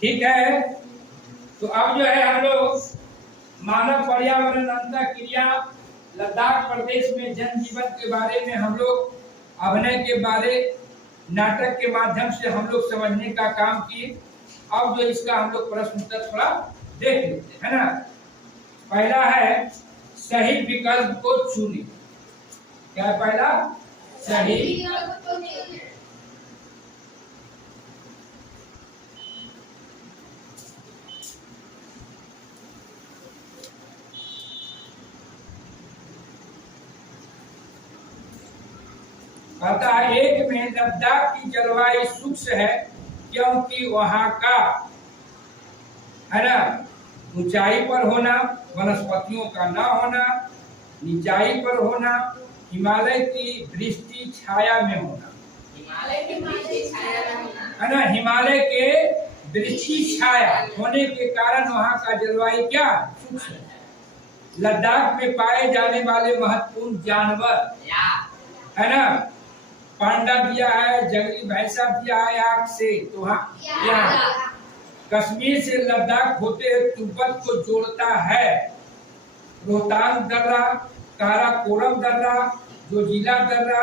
ठीक है। तो अब जो है हम लोग मानव पर्यावरण अंतःक्रिया लद्दाख प्रदेश में जनजीवन के बारे में हम लोग अभिनय के बारे नाटक के माध्यम से हम लोग समझने का काम किए। अब जो इसका हम लोग प्रश्न उत्तर थोड़ा देख लेते हैं ना। पहला है सही विकल्प को चुने। क्या है पहला? सही कहता है एक में लद्दाख की जलवायु शुष्क है क्योंकि वहां का है ना ऊंचाई पर होना, वनस्पतियों का न होना, निचाई पर होना, हिमालय की दृष्टि छाया में होना, है ना, हिमालय के दृष्टि छाया होने के कारण वहां का जलवायु क्या शुष्क है। लद्दाख में पाए जाने वाले महत्वपूर्ण जानवर है ना, पांडा दिया है, जंगली भैंसा दिया है, आग से तो यहाँ कश्मीर से लद्दाख होते हुए तिब्बत को जोड़ता है रोहतांग दर्रा, काराकोरम दर्रा, जोजिला दर्रा,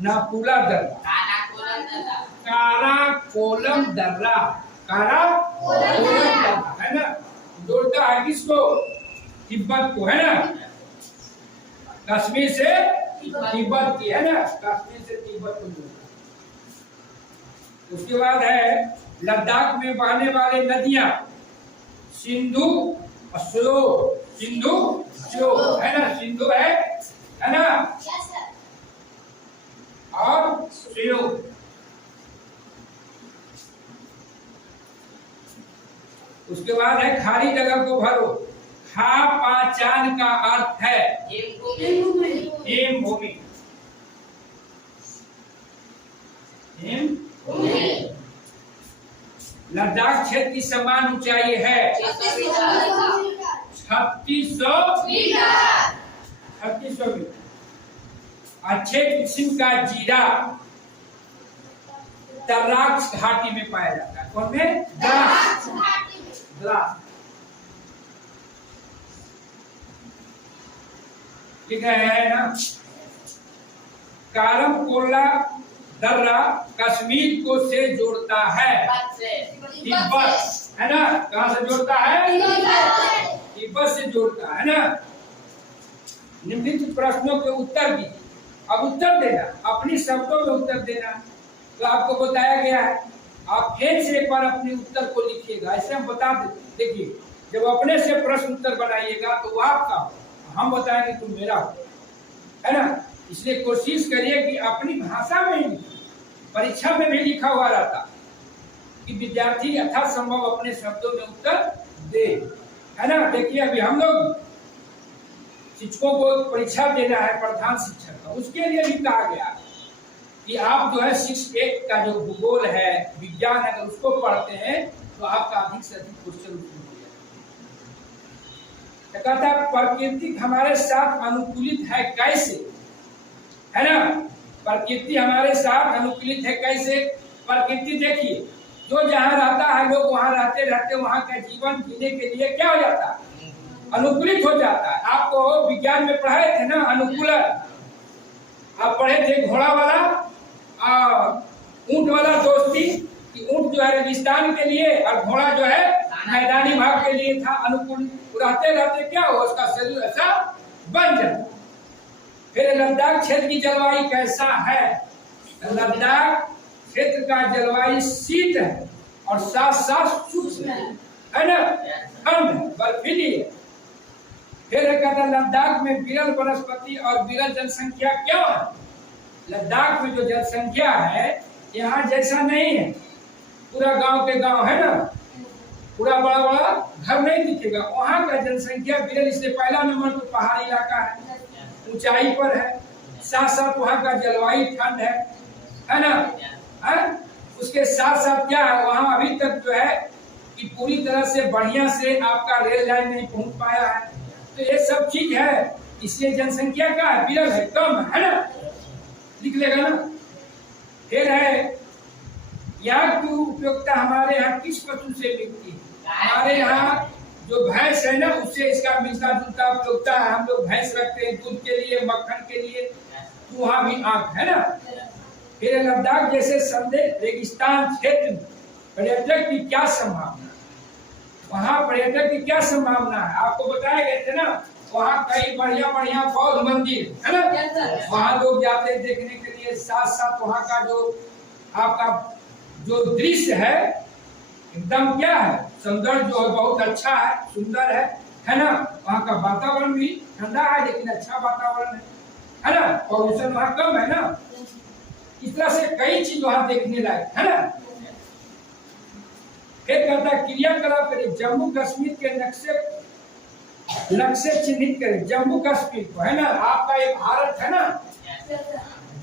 नापुला दर्रा, काराकोरम दर्रा, है ना, जोड़ता है किसको? तिब्बत को, है ना, कश्मीर से तिब्बत की, है ना, कश्मीर से तिब्बत को जोड़ता। उसके बाद है लद्दाख में बहने वाले नदियां सिंधु और स्यो, सिंधु स्यो, है ना, सिंधु है ना, और स्यो। उसके बाद है खाली जगह को भरो। खा पहचान का अर्थ है हिम भूमि, लद्दाख क्षेत्र की समान ऊंचाई है 3600 मीटर। अच्छे किस्म का जीरा द्राक्ष घाटी में पाया जाता है। कौन में? द्राक्ष। ठीक है ना। कारम कोला दर्रा कश्मीर को से जोड़ता है तिब्बत, है ना, कहाँ से जोड़ता है? तिब्बत से जोड़ता है ना। निम्नलिखित प्रश्नों के उत्तर दीजिए। अब उत्तर देना, अपनी शब्दों में उत्तर देना। तो आपको बताया गया है, आप फिर से एक बार अपने उत्तर को लिखिएगा। ऐसे हम बता देते। देखिए, जब अपने से प्रश्न उत्तर बनाइएगा तो आपका हो, हम बताएंगे तुम मेरा हो, है ना। इसलिए कोशिश करिए कि अपनी भाषा में ही, परीक्षा में भी लिखा हुआ रहता कि विद्यार्थी यथासंभव अपने शब्दों में उत्तर दे, है ना। देखिए, अभी हम लोग शिक्षकों को परीक्षा देना है प्रधान शिक्षक का, उसके लिए भी कहा गया कि आप जो है 6-1 का जो भूगोल है, विज्ञान, अगर उसको पढ़ते हैं तो आपका अधिक से अधिक क्वेश्चन कहता है प्रकृति हमारे साथ अनुकूलित है कैसे, है ना। प्रकृति हमारे साथ अनुकूलित है कैसे? प्रकृति देखिए, जो जहाँ रहता है लोग वहाँ रहते रहते वहाँ का जीवन जीने के लिए क्या हो जाता है? अनुकूलित हो जाता है। आपको विज्ञान में पढ़ाए थे ना अनुकूलन, आप पढ़े थे घोड़ा वाला और ऊंट वाला दोस्ती, कि ऊंट जो है रेगिस्तान के लिए और घोड़ा जो है मैदानी भाग के लिए था। अनुकूल रहते रहते क्या हो, उसका शरीर ऐसा बन जाता। फिर लद्दाख क्षेत्र की जलवायु कैसा है? लद्दाख क्षेत्र का जलवायु शीत है और साथ साथ शुष्क है ना, ठंड बर्फीली है। फिर कहता लद्दाख में विरल वनस्पति और विरल जनसंख्या क्यों है? लद्दाख में जो जनसंख्या है यहाँ जैसा नहीं है। पूरा गांव के गांव है ना, पूरा बड़ा बड़ा घर नहीं दिखेगा। वहाँ का जनसंख्या विरल, इसलिए पहला नंबर तो पहाड़ी इलाका है, ऊंचाई पर है, साथ साथ वहाँ का जलवायु ठंड है ना, है? उसके साथ साथ क्या है, वहाँ अभी तक जो है कि पूरी तरह से बढ़िया से आपका रेल लाइन नहीं पहुंच पाया है। तो ये सब चीज है, इसलिए जनसंख्या क्या है, विरल है, कम है ना, लिख लेगा ना। फिर है यहाँ की उपयोगिता हमारे यहाँ किस पशु से मिलती है? हमारे यहाँ जो भैंस है ना, उससे इसका मिलता जुलता उपयोगिता है। हम लोग भैंस रखते हैं दूध के लिए, मक्खन के लिए, तो वहाँ भी आंख है ना। फिर लद्दाख जैसे संदिग्ध रेगिस्तान क्षेत्र में पर्यटक की क्या संभावना? वहाँ पर्यटक की क्या संभावना है? आपको बताया गए थे ना, वहाँ कई बढ़िया बढ़िया बौद्ध मंदिर है ना, वहाँ लोग जाते हैं देखने के लिए। साथ साथ वहाँ का जो आपका जो दृश्य है एकदम क्या है, सौंदर्य जो है बहुत अच्छा है, सुंदर है ना। वहाँ का वातावरण भी ठंडा है लेकिन अच्छा वातावरण है ना। पॉल्यूशन वहाँ कम है ना। इस तरह से कई चीज वहाँ देखने लायक है ना। फिर कहता है क्रियाकलाप करें, जम्मू कश्मीर के नक्शे चिन्हित करें। जम्मू कश्मीर को है ना, आपका ये भारत है ना,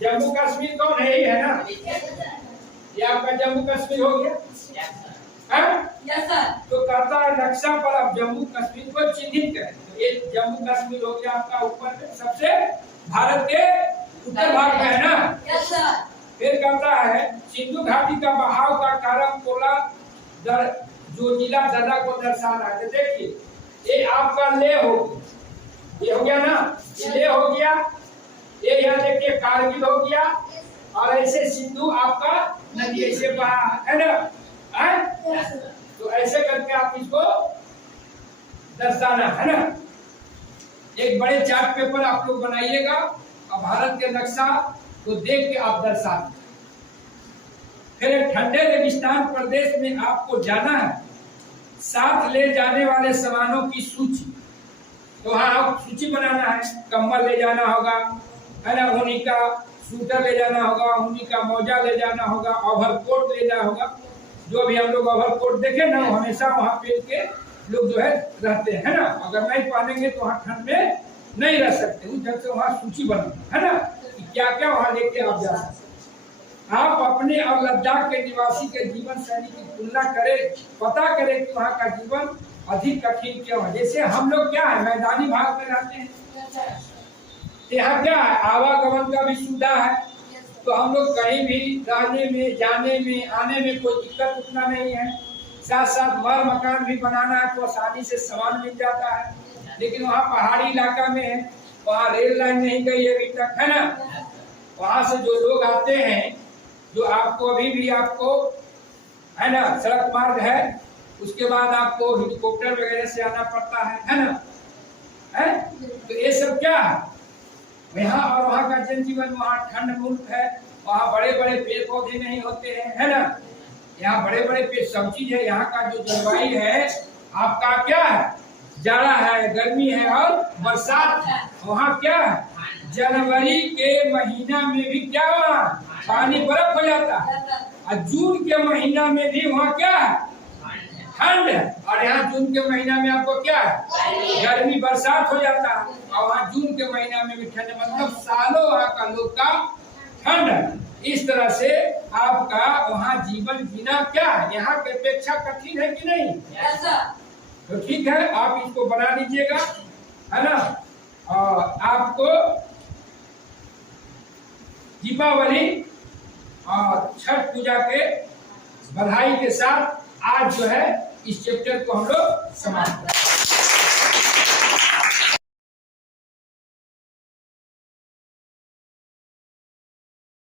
जम्मू कश्मीर कौन है? ये है ना, ये आपका जम्मू कश्मीर हो गया। तो कहता है नक्शा पर आप जम्मू कश्मीर को चिन्हित करें। तो ये जम्मू कश्मीर हो गया आपका ऊपर में, सबसे भारत के उत्तर भाग में है ना। फिर कहता है सिंधु घाटी का बहाव का कारण कोला जो जिला दर्रा को दर्शा रहा है। देखिए ये आपका ले हो, ये हो गया ना, ये ले हो गया, ये यहाँ देखिए कारगिल हो गया, और ऐसे सिंधु आपका नदी ऐसे बहा है ना। तो ऐसे करके आप इसको दर्शाना है ना। एक बड़े चार्ट पेपर आप लोग बनाइएगा और भारत के नक्शा को देख के आप दर्शा। फिर ठंडे रेगिस्तान प्रदेश में आपको जाना है, साथ ले जाने वाले सामानों की सूची। तो हाँ, आप सूची बनाना है। कंबल ले जाना होगा है ना, ऊनी का स्वेटर ले जाना होगा, ऊनी का मोजा ले जाना होगा, ओवरकोट लेना होगा। जो भी हम लोग ओवरकोट देखे ना, वो हमेशा वहाँ पे के लोग जो है रहते हैं ना। अगर नहीं पहनेंगे तो वहाँ ठंड में नहीं रह सकते। उस जगह से वहाँ सूची बना है ना कि क्या क्या वहाँ लेके आप जा सकते। आप अपने और लद्दाख के निवासी के जीवन शैली की तुलना करें, पता करें कि वहाँ का जीवन अधिक कठिन क्यों है। जैसे हम लोग क्या है, मैदानी भाग में रहते हैं, यहाँ क्या है, आवागमन का भी सुविधा है। तो हम लोग कहीं भी रहने में, जाने में, आने में कोई दिक्कत उतना नहीं है। साथ साथ मर मकान भी बनाना है तो आसानी से सामान मिल जाता है। लेकिन वहाँ पहाड़ी इलाका में है, वहाँ रेल लाइन नहीं गई अभी तक है ना। वहाँ से जो लोग आते हैं, जो आपको अभी भी आपको है ना सड़क मार्ग है, उसके बाद आपको हेलीकॉप्टर वगैरह से आना पड़ता है ना। है तो ये सब क्या है यहाँ। और वहाँ का जनजीवन, वहाँ ठंड मुल्क है, वहाँ बड़े बड़े पेड़ पौधे नहीं होते हैं है ना। यहाँ बड़े बड़े पेड़ सब चीज है। यहाँ का जो जलवायु है आपका क्या है, जाड़ा है, गर्मी है और बरसात है। वहाँ क्या है, जनवरी के महीना में भी क्या वहाँ पानी बर्फ हो जाता है, और जून के महीना में भी वहाँ क्या है, ठंड है। और यहाँ जून के महीना में आपको क्या है, गर्मी बरसात हो जाता है, और वहाँ जून के महीना में भी ठंड। मतलब सालों वहाँ का लोग का ठंड है। इस तरह से आपका वहाँ जीवन जीना क्या है, यहाँ की अपेक्षा कठिन है कि नहीं? तो ठीक है, आप इसको बना लीजिएगा है ना। और आपको दीपावली और छठ पूजा के बधाई के साथ आज जो है इस चैप्टर को हम लोग समाप्त करें।